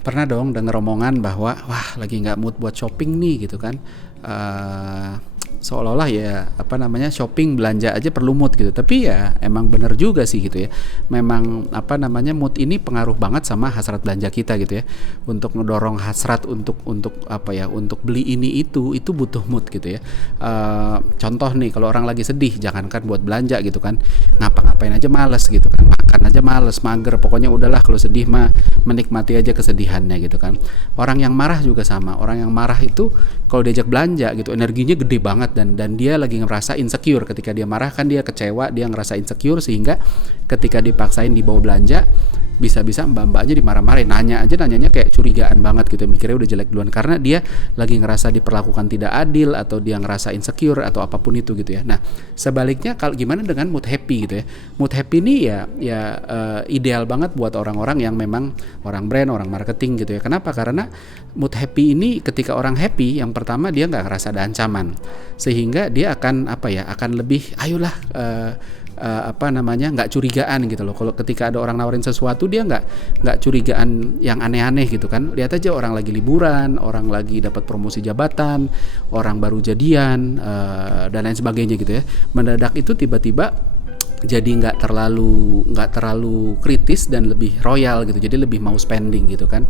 Pernah dong denger omongan bahwa wah lagi nggak mood buat shopping nih gitu kan. Eh, Seolah-olah ya apa namanya shopping belanja aja perlu mood gitu. Tapi ya emang bener juga sih gitu ya. Memang apa namanya mood ini pengaruh banget sama hasrat belanja kita gitu ya. Untuk ngedorong hasrat untuk apa ya untuk beli ini itu butuh mood gitu ya. Contoh nih kalau orang lagi sedih jangankan buat belanja gitu kan. Ngapa-ngapain aja males gitu kan. Makan aja males, mager. Pokoknya udahlah kalau sedih mah menikmati aja kesedihannya gitu kan. Orang yang marah juga sama. Orang yang marah itu kalau diajak belanja gitu energinya gede banget dan dia lagi ngerasa insecure ketika dia marah kan dia kecewa, dia ngerasa insecure sehingga ketika dipaksain dibawa belanja bisa-bisa mbak-mbaknya dimarah-marahin, nanyanya kayak curigaan banget gitu, mikirnya udah jelek duluan karena dia lagi ngerasa diperlakukan tidak adil atau dia ngerasa insecure atau apapun itu gitu ya. Nah sebaliknya kalau gimana dengan mood happy gitu ya, mood happy ini ideal banget buat orang-orang yang memang orang brand, orang marketing gitu ya. Kenapa? Karena mood happy ini ketika orang happy yang pertama dia nggak ngerasa ada ancaman sehingga dia akan akan lebih ayolah nggak curigaan gitu loh. Kalau ketika ada orang nawarin sesuatu dia nggak curigaan yang aneh-aneh gitu kan. Lihat aja orang lagi liburan, orang lagi dapat promosi jabatan, orang baru jadian dan lain sebagainya gitu ya. Mendadak itu tiba-tiba jadi nggak terlalu kritis dan lebih royal gitu, jadi lebih mau spending gitu kan.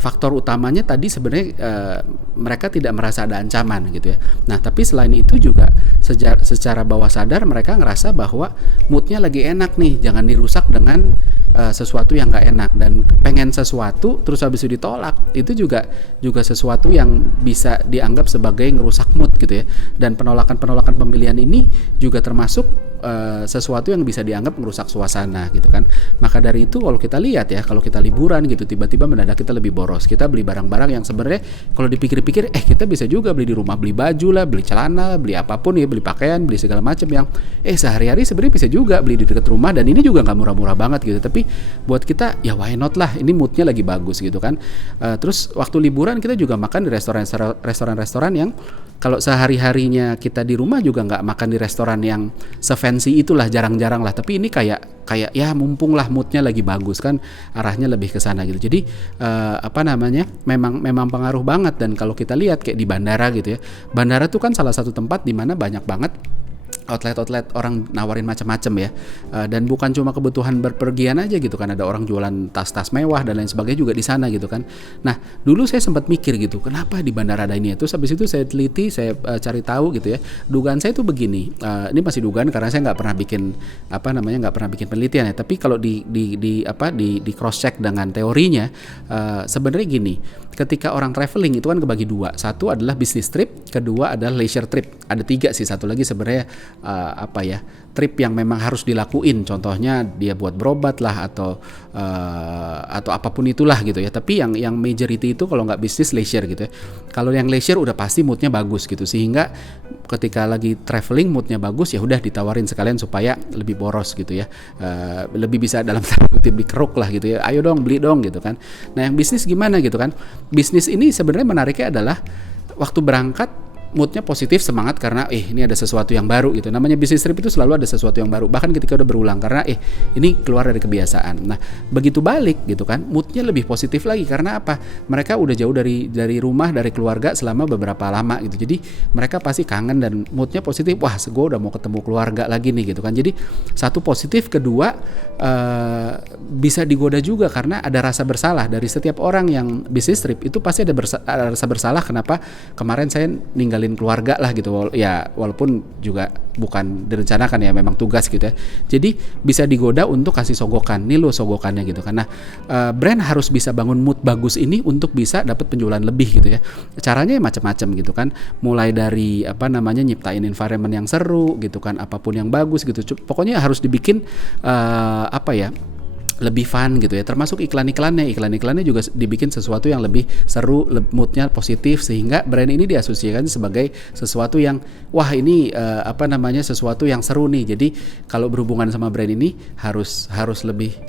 Faktor utamanya tadi sebenarnya mereka tidak merasa ada ancaman gitu ya. Nah tapi selain itu juga secara bawah sadar mereka ngerasa bahwa moodnya lagi enak nih, jangan dirusak dengan sesuatu yang nggak enak, dan pengen sesuatu terus habis itu ditolak itu juga sesuatu yang bisa dianggap sebagai ngerusak mood gitu ya. Dan penolakan pembelian ini juga termasuk sesuatu yang bisa dianggap merusak suasana gitu kan. Maka dari itu kalau kita lihat ya, kalau kita liburan gitu tiba-tiba mendadak kita lebih boros, kita beli barang-barang yang sebenarnya kalau dipikir-pikir kita bisa juga beli di rumah, beli baju lah, beli celana, beli apapun ya, beli pakaian, beli segala macam yang sehari-hari sebenarnya bisa juga beli di dekat rumah, dan ini juga nggak murah-murah banget gitu. Tapi buat kita ya why not lah, ini moodnya lagi bagus gitu kan. Terus waktu liburan kita juga makan di restoran-restoran yang kalau sehari-harinya kita di rumah juga nggak makan di restoran yang se-fancy itulah, jarang-jarang lah. Tapi ini kayak ya mumpung lah moodnya lagi bagus kan, arahnya lebih ke sana gitu. Jadi memang pengaruh banget. Dan kalau kita lihat kayak di bandara gitu ya, bandara tuh kan salah satu tempat di mana banyak banget outlet orang nawarin macam-macam ya, dan bukan cuma kebutuhan berpergian aja gitu kan, ada orang jualan tas-tas mewah dan lain sebagainya juga di sana gitu kan. Nah dulu saya sempat mikir gitu, kenapa di bandara ada ini ya. Terus habis itu saya teliti, saya cari tahu gitu ya. Dugaan saya tuh begini, ini masih dugaan karena saya nggak pernah bikin penelitian ya. Tapi kalau di cross check dengan teorinya, sebenarnya gini, ketika orang traveling itu kan kebagi dua. Satu adalah business trip, kedua adalah leisure trip. Ada tiga sih, satu lagi sebenarnya trip yang memang harus dilakuin. Contohnya dia buat berobat lah atau apapun itulah gitu ya. Tapi yang majority itu kalau nggak bisnis, leisure gitu ya. Kalau yang leisure udah pasti moodnya bagus gitu, sehingga ketika lagi traveling moodnya bagus ya udah ditawarin sekalian supaya lebih boros gitu ya, lebih bisa dalam tanda kutip dikeruk lah gitu ya. Ayo dong beli dong gitu kan. Nah yang bisnis gimana gitu kan. Bisnis ini sebenarnya menariknya adalah waktu berangkat moodnya positif, semangat karena ini ada sesuatu yang baru gitu. Namanya bisnis trip itu selalu ada sesuatu yang baru, bahkan ketika udah berulang, karena ini keluar dari kebiasaan. Nah begitu balik gitu kan, moodnya lebih positif lagi karena apa? Mereka udah jauh dari rumah, dari keluarga selama beberapa lama gitu. Jadi mereka pasti kangen dan moodnya positif. Wah, gue udah mau ketemu keluarga lagi nih gitu kan. Jadi satu positif, kedua bisa digoda juga karena ada rasa bersalah dari setiap orang yang bisnis trip itu pasti ada rasa bersalah. Kenapa kemarin saya ninggalin keluarga lah gitu ya, walaupun juga bukan direncanakan ya, memang tugas gitu ya. Jadi bisa digoda untuk kasih sogokan, nih lo sogokannya gitu. Karena brand harus bisa bangun mood bagus ini untuk bisa dapat penjualan lebih gitu ya. Caranya macam-macam gitu kan, mulai dari nyiptain environment yang seru gitu kan, apapun yang bagus gitu. Pokoknya harus dibikin lebih fun gitu ya, termasuk iklan-iklannya juga dibikin sesuatu yang lebih seru, moodnya positif, sehingga brand ini diasosiasikan sebagai sesuatu yang wah ini sesuatu yang seru nih. Jadi kalau berhubungan sama brand ini harus lebih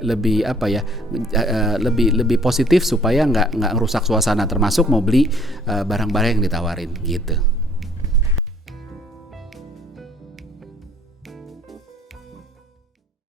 positif supaya nggak ngerusak suasana, termasuk mau beli barang-barang yang ditawarin gitu.